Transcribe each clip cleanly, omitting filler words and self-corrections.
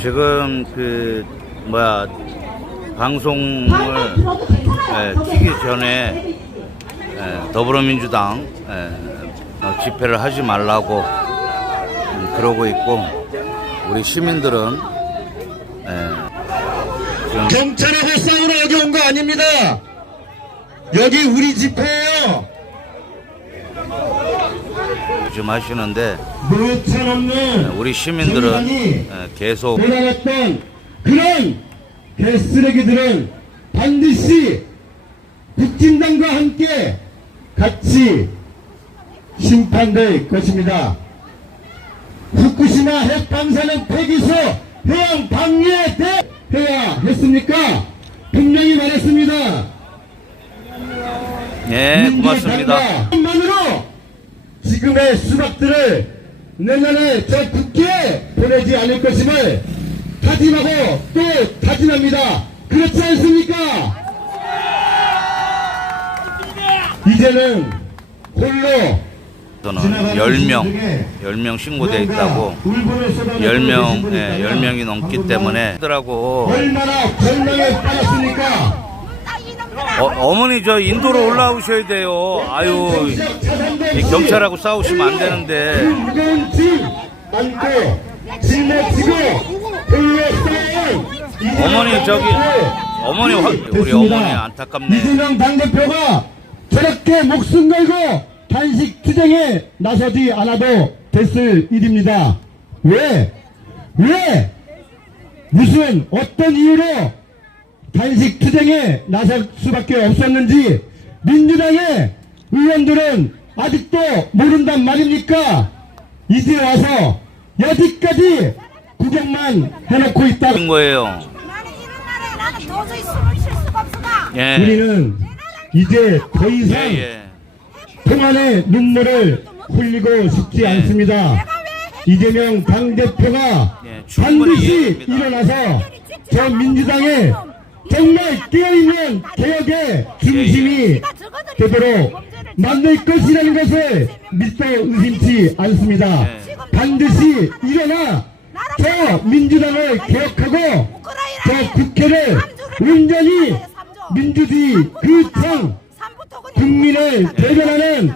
지금 방송을 키기 전에 더불어민주당 집회를 하지 말라고 그러고 있고, 우리 시민들은 지금 경찰하고 싸우러 여기 온 거 아닙니다. 여기 우리 집회예요. 지금 하시는데, 노천없는 우리 시민들은 계속 몰아갔던 그런 개쓰레기들은 반드시 국진당과 함께 같이 심판될 것입니다. 후쿠시마 핵방사능 폐기소 해양 방류에 대해야 했습니까? 분명히 말했습니다. 네, 고맙습니다. 만으로 지금의 수박들을 내년에 저 국회에 보내지 않을 것임을 다짐하고 또 다짐합니다. 그렇지 않습니까? 이제는 홀로 저는 10명 신고되어 있다고, 10명이 넘기 때문에 하더라고. 얼마나 건강에 빠졌습니까? 어머니 저 인도로 올라오셔야 돼요. 아유, 이 경찰하고 싸우시면 안 되는데. 무거운 짐 안고 짊어지고 어머니 우리 어머니 안타깝네. 이재명 당대표가 저렇게 목숨 걸고 단식 투쟁에 나서지 않아도 됐을 일입니다. 왜 무슨 어떤 이유로 단식 투쟁에 나설 수밖에 없었는지 민주당의 의원들은 아직도 모른단 말입니까? 이제 와서 여기까지 구경만 해놓고 있다는 거예요. 나는 이런 나라에 나는 도저히 숨을 쉴 수가 없어가. 예. 우리는 이제 더 이상 평안의 눈물을 흘리고 싶지 않습니다. 이재명 당대표가 반드시 일어나서 저 민주당의 정말 깨어있는 개혁의 중심이 되도록 만들 것이라는 것을 믿고 의심치 않습니다. 반드시 일어나 저 민주당을 개혁하고 저 국회를 온전히 민주주의 그창 국민을 대변하는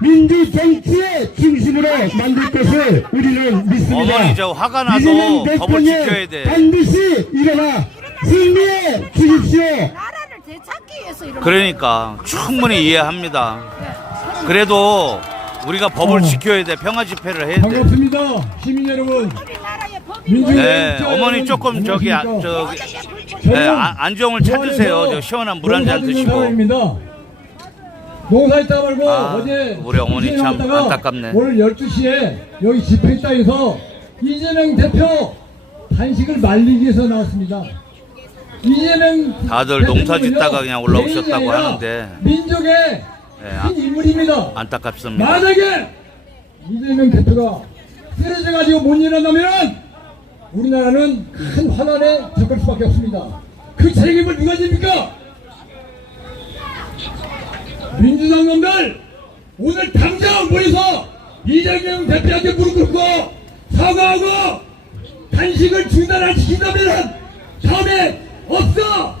민주정치의 중심으로 만들 것을 우리는 믿습니다. 어머니 저 화가 나서 이재명 법을 지켜야 대통령 돼. 반드시 일어나 승리해 주십시오. 나라를 되찾기 위해서 이런. 그러니까 충분히 이해합니다. 그래도 우리가 법을 지켜야 돼. 평화 집회를 해야 돼. 반갑습니다. 시민 여러분. 우리나라의 법이 민주주의 네, 어머니 조금 안정을 찾으세요. 저 시원한 물 한 잔 드시고. 농사했다 말고 아, 어제 우리 어머니 참 안타깝네. 오늘 12시에 여기 집회장에서 이재명 대표 단식을 말리기 위해서 나왔습니다. 이재명 다들 농사 대통령은요, 짓다가 그냥 올라오셨다고 개인이 아니라 하는데 민족의 큰 인물입니다. 안타깝습니다. 만약에 이재명 대표가 쓰러져가지고 못 일어나면 우리나라는 큰 환란에 접할 수밖에 없습니다. 그 책임을 누가 집니까? 민주당 놈들 오늘 당장 모여서 이재명 대표한테 무릎 꿇고 사과하고 단식을 중단시킨다면 다음에 없어.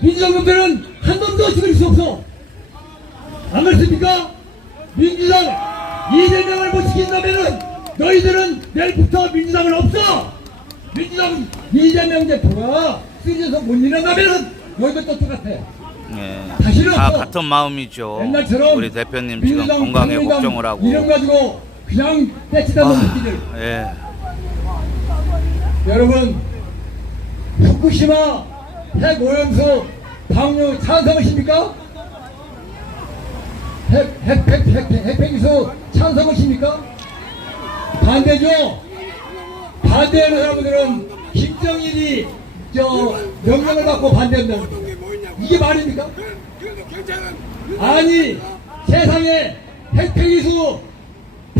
민주당 놈들은 한 놈도 죽일 수 없어. 안 그렇습니까? 민주당 이재명을 못 시킨다면 너희들은 내일부터 민주당은 없어. 민주당 이재명 대표가 쓰러져서 못 일어나면 너희들도 똑같아. 다시는 다 없어. 같은 마음이죠. 옛날처럼 우리 대표님 지금 민주당, 건강에 국민의당 걱정을 하고. 이름 가지고 그냥 떼치다 놓은 새끼들. 예. 여러분 후쿠시마 핵오염수 방류 찬성하십니까? 핵폐기수 찬성하십니까? 반대죠. 반대하는 사람들은 김정일이 명령을 받고 반대한다는 거예요. 이게 말입니까? 아니 세상에 핵폐기수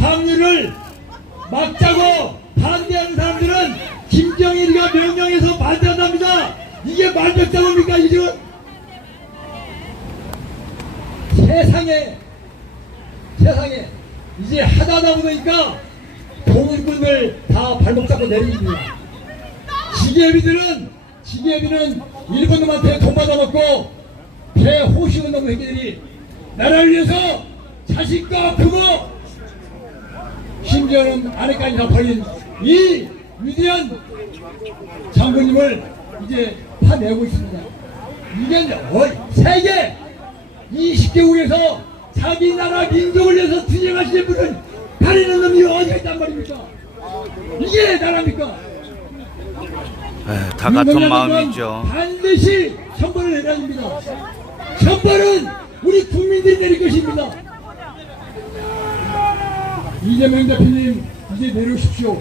방류를 막자고 반대하는 사람들은 김정일이가 명령해서 반대한답니다. 이게 말백자입니까 지금? 세상에 이제 하다 보니까 독일군을 다 발목 잡고 내립니다. 지게비는 일본 놈한테 돈 받아먹고 배 호식은 놈의 새끼들이 나라를 위해서 자식과 부모 심지어는 아내까지 다 버린 이 위대한 장군님을 이제 파내고 있습니다. 이게 세계 20개국에서 자기 나라 민족을 위해서 투쟁하시는 분을 가리는 놈이 어디가 있단 말입니까? 이게 나라입니까? 다 같은 마음이죠. 반드시 천벌을 내려야 합니다. 천벌은 우리 국민들이 내릴 것입니다. 이재명 대표님 이제 내려오십시오.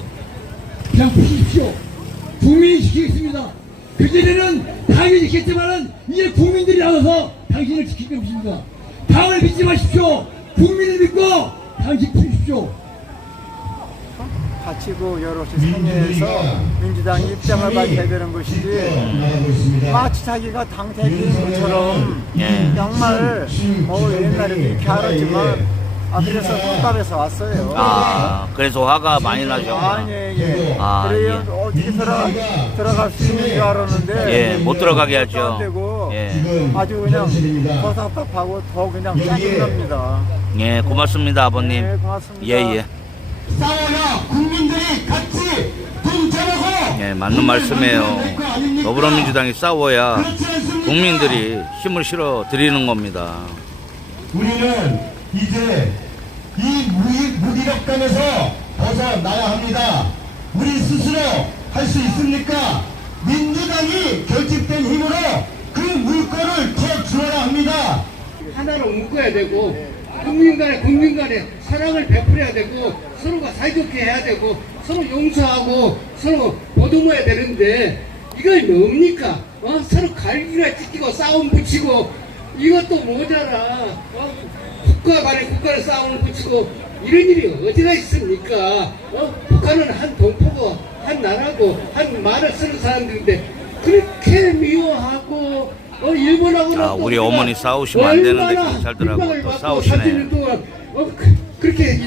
그냥 푸십시오. 국민이 지키겠습니다. 그전에는 당이 지켰지만은 이제 국민들이 나서서 당신을 지킬 것입니다. 당을 믿지 마십시오. 국민을 믿고 당신 푸십시오. 같이 그 여럿이 상의해서 민주당이 입장을 밝혀야 되는 것이지 마치 자기가 당 대표인 것처럼 정말 뭐 옛날에 그렇게 알았지만 그래서 통합에서 왔어요. 그래서 화가 많이 나죠. 예. 그래요. 어떻게 들어갈 수 있는 줄 알았는데 못 들어가게 하죠. 안 되고 아주 그냥 더 답답하고 더 그냥 짜증납니다. 고맙습니다, 아버님. 네, 고맙습니다. 싸워야 국민들이 같이 동참하고 맞는 말씀이에요. 더불어민주당이 싸워야 국민들이 힘을 실어 드리는 겁니다. 우리는 이제 이 무기력감에서 벗어나야 합니다. 우리 스스로 할 수 있습니까? 민주당이 결집된 힘으로 그 물꼬를 터주어야 합니다. 하나로 묶어야 되고 국민 간에 사랑을 베풀어야 되고 서로가 사이좋게 해야 되고 서로 용서하고 서로 보듬어야 되는데 이걸 뭡니까? 서로 갈기가 찢기고 싸움 붙이고 이것도 모자라. 국가 간에 국가를 싸움을 붙이고 이런 일이 어디가 있습니까? 북한은 한 동포고 한 나라고 한 말을 쓰는 사람들인데 그렇게 미워하고 일본하고는 우리 어머니 싸우시면 안 되는데 경찰들하고 또 싸우시네. 그렇게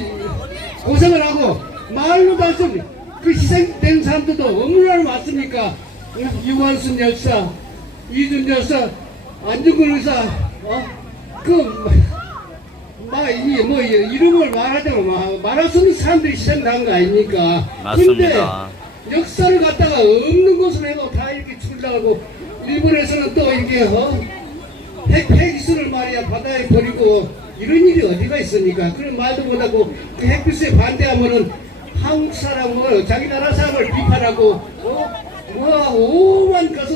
고생을 하고 말로도 할 수 없는 그 희생된 사람들도 얼마나 많습니까? 유관순 열사, 이준 열사, 안중근 의사, 이름을 말하자면 말할 수 없는 사람들이 희생당한 거 아닙니까? 맞습니다. 근데 역사를 갖다가 없는 것으로 해도 다 이렇게 출당하고 일본에서는 또 이렇게 핵기술을 말이야 바다에 버리고 이런 일이 어디가 있습니까? 그런 말도 못하고 그 핵기술에 반대하면은 한국 사람을 자기 나라 사람을 비판하고 오만 가서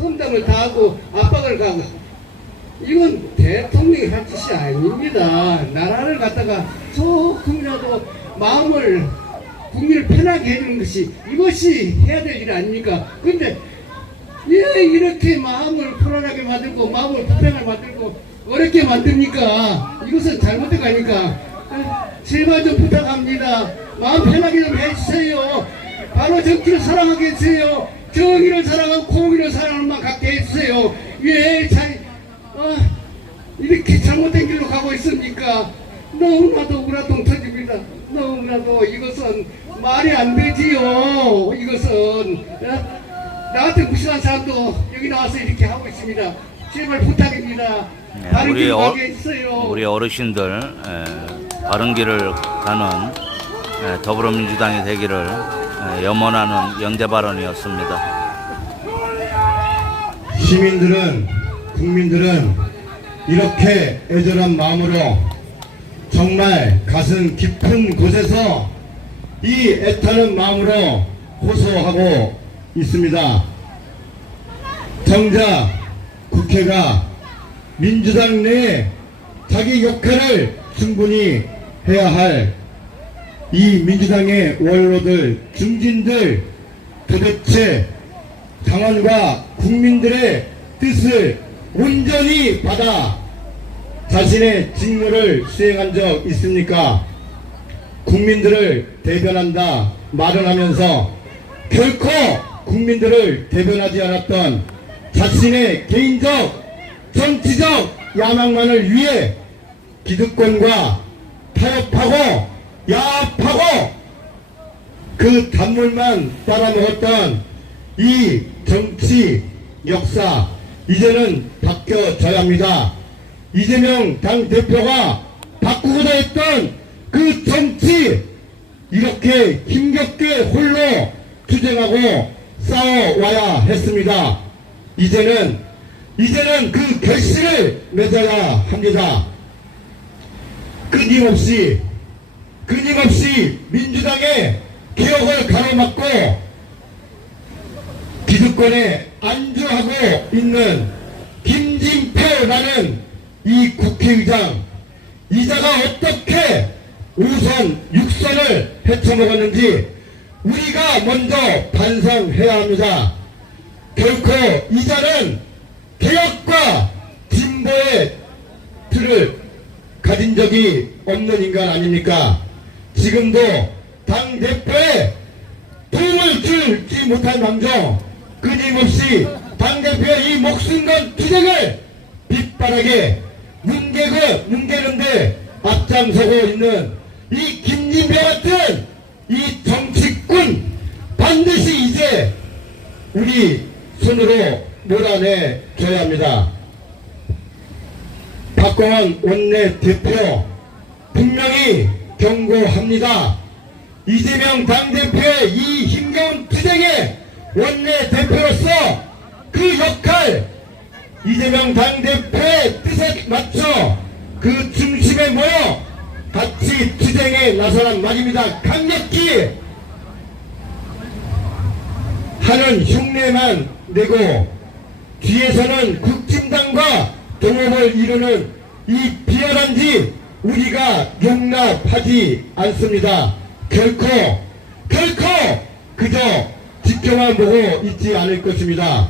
험담을 다 하고 압박을 가고 이건 대통령이 할 짓이 아닙니다. 나라를 갖다가 조금이라도 마음을 국민을 편하게 해주는 것이 이것이 해야 될 일 아닙니까? 근데 왜 이렇게 마음을 불안하게 만들고 마음을 불편하게 만들고 어렵게 만듭니까? 이것은 잘못된 거 아닙니까? 제발 좀 부탁합니다. 마음 편하게 좀 해주세요. 바로 정치를 사랑하게 해주세요. 정의를 사랑하고 공의를 사랑하는 마음 갖게 해주세요. 왜 이렇게 잘못된 길로 가고 있습니까? 너무나도 우라통 터집니다. 너무나도 이것은 말이 안 되지요. 이것은 나한테 무시한 사람도 여기 나와서 이렇게 하고 있습니다. 제발 부탁입니다. 바른 길을 가게 해주세요. 우리 어르신들 바른 길을 가는 더불어민주당이 되기를 염원하는 연대 발언이었습니다. 시민들은 국민들은 이렇게 애절한 마음으로 정말 가슴 깊은 곳에서 이 애타는 마음으로 호소하고 있습니다. 정작 국회가 민주당 내에 자기 역할을 충분히 해야 할 이 민주당의 원로들, 중진들 도대체 당원과 국민들의 뜻을 온전히 받아 자신의 직무를 수행한 적 있습니까? 국민들을 대변한다 말은 하면서 결코 국민들을 대변하지 않았던 자신의 개인적 정치적 야망만을 위해 기득권과 타협하고 야합하고 그 단물만 빨아먹었던 이 정치 역사 이제는 바뀌어져야 합니다. 이재명 당대표가 바꾸고자 했던 그 정치 이렇게 힘겹게 홀로 투쟁하고 싸워와야 했습니다. 이제는 그 결실을 맺어야 합니다. 끊임없이 민주당의 개혁을 가로막고 기득권에 안주하고 있는 김진표라는 이 국회의장 이자가 어떻게 5선, 6선을 헤쳐먹었는지 우리가 먼저 반성해야 합니다. 결코 이자는 개혁과 진보의 틀을 가진 적이 없는 인간 아닙니까? 지금도 당대표에 도움을 주지 못한 망정 끊임없이 당대표의 이 목숨 건 투쟁을 빗바라게 뭉개는데 앞장서고 있는 이 김진표 같은 이 정치꾼 반드시 이제 우리 손으로 몰아내줘야 합니다. 박광원 원내대표 분명히 경고합니다. 이재명 당대표의 이 힘겨운 투쟁의 원내대표로서 그 역할 이재명 당대표의 뜻에 맞춰 그 중심에 모여 같이 투쟁에 나서란 말입니다. 강력히 하는 흉내만 내고 뒤에서는 국진당과 동업을 이루는 이 비열한 짓 우리가 용납하지 않습니다. 결코 그저 지켜만 보고 있지 않을 것입니다.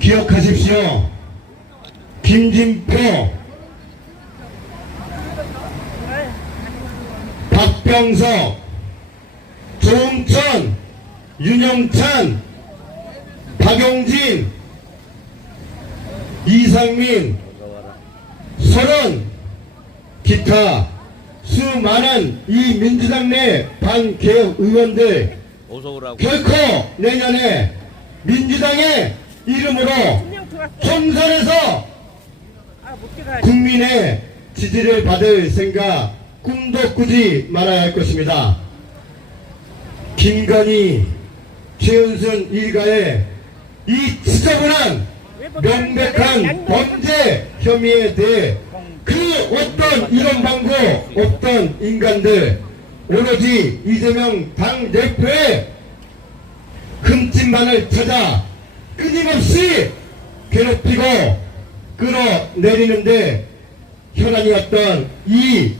기억하십시오. 김진표, 박병석, 조응천, 윤영찬, 박용진, 이상민, 서른 기타 수많은 이 민주당 내 반개혁 의원들 결코 내년에 민주당의 이름으로 총선에서 국민의 지지를 받을 생각 꿈도 꾸지 말아야 할 것입니다. 김건희, 최은순 일가의 이 지저분한 명백한 범죄 혐의에 대해 그 어떤 이런 방법 없던 인간들 오로지 이재명 당대표의 흠집만을 찾아 끊임없이 괴롭히고 끌어내리는데 혈안이었던 이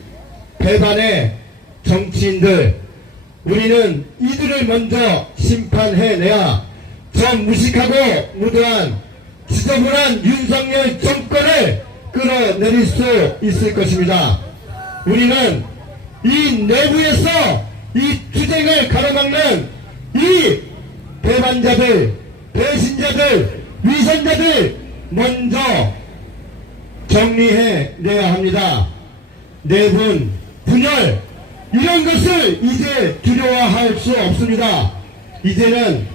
배반의 정치인들 우리는 이들을 먼저 심판해내야 저 무식하고 무도한 지저분한 윤석열 정권을 끌어내릴 수 있을 것입니다. 우리는 이 내부에서 이 투쟁을 가로막는 이 배반자들, 배신자들, 위선자들 먼저 정리해내야 합니다. 내분, 분열 이런 것을 이제 두려워할 수 없습니다. 이제는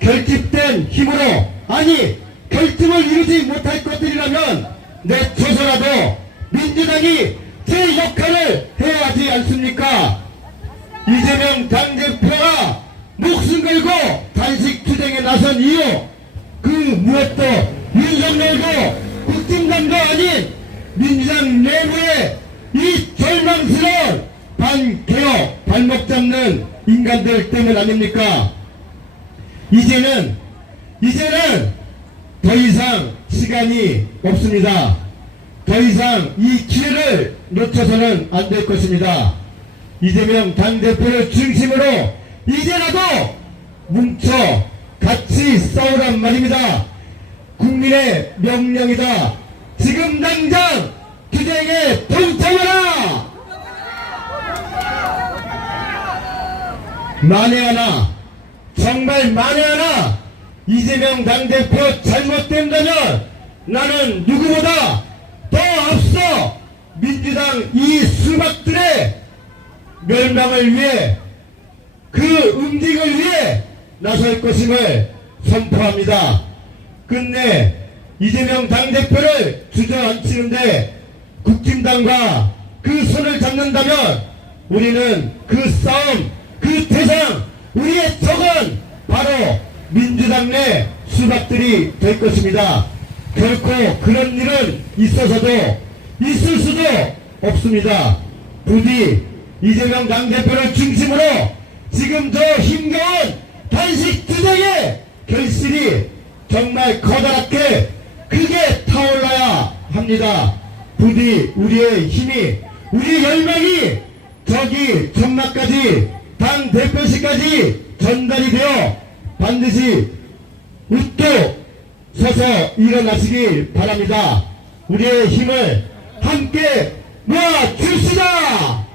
결집된 힘으로 아니 결집을 이루지 못할 것들이라면 내쳐서라도 민주당이 제 역할을 해야 하지 않습니까? 이재명 당대표가 목숨 걸고 단식 투쟁에 나선 이유 그 무엇도 윤석열도 국진당도 아닌 민주당 내부의 이 절망스러운 반개혁 발목 잡는 인간들 때문 아닙니까? 이제는 더 이상 시간이 없습니다. 더 이상 이 기회를 놓쳐서는 안 될 것입니다. 이재명 당대표를 중심으로 이제라도 뭉쳐 같이 싸우란 말입니다. 국민의 명령이다. 지금 당장 투쟁에 동참하라. 만에 하나 정말 만에 하나 이재명 당대표 잘못된다면 나는 누구보다 더 앞서 민주당 이 수박들의 멸망을 위해 그 응징을 위해 나설 것임을 선포합니다. 끝내 이재명 당대표를 주저앉히는데 국힘당과 그 손을 잡는다면 우리는 그 싸움, 그 대상, 우리의 적은 바로 민주당 내 수박들이 될 것입니다. 결코 그런 일은 있어서도 있을 수도 없습니다. 부디 이재명 당대표를 중심으로 지금 저 힘겨운 단식 투쟁의 결실이 정말 커다랗게 크게 타올라야 합니다. 부디 우리의 힘이, 우리의 열망이 저기 천막까지 당 대표실까지 전달이 되어 반드시 우뚝 서서 일어나시길 바랍니다. 우리의 힘을 함께 모아줍시다.